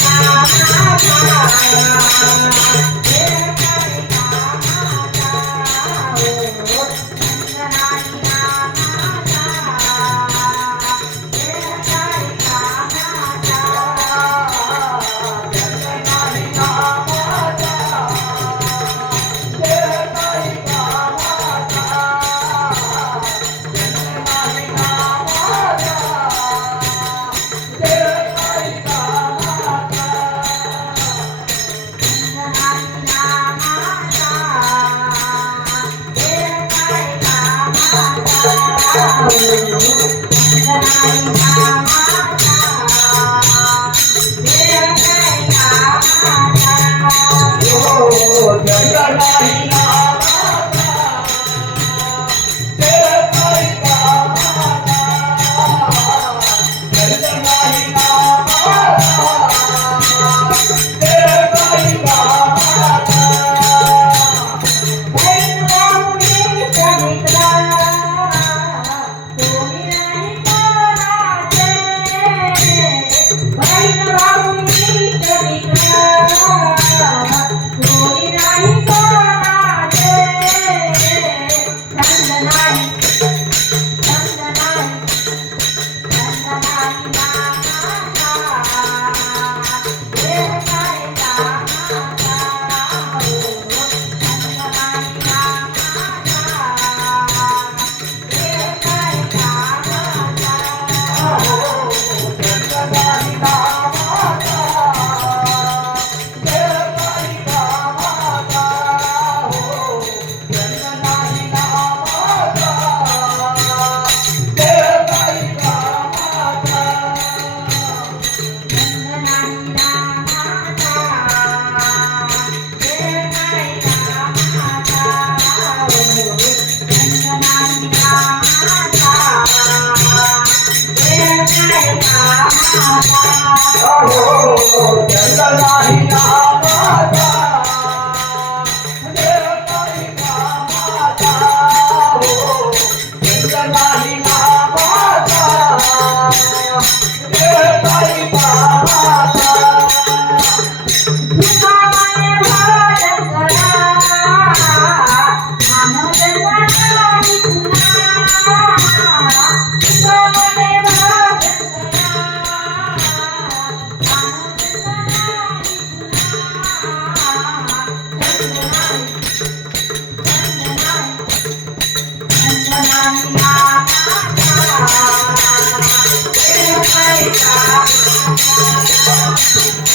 Música Oh,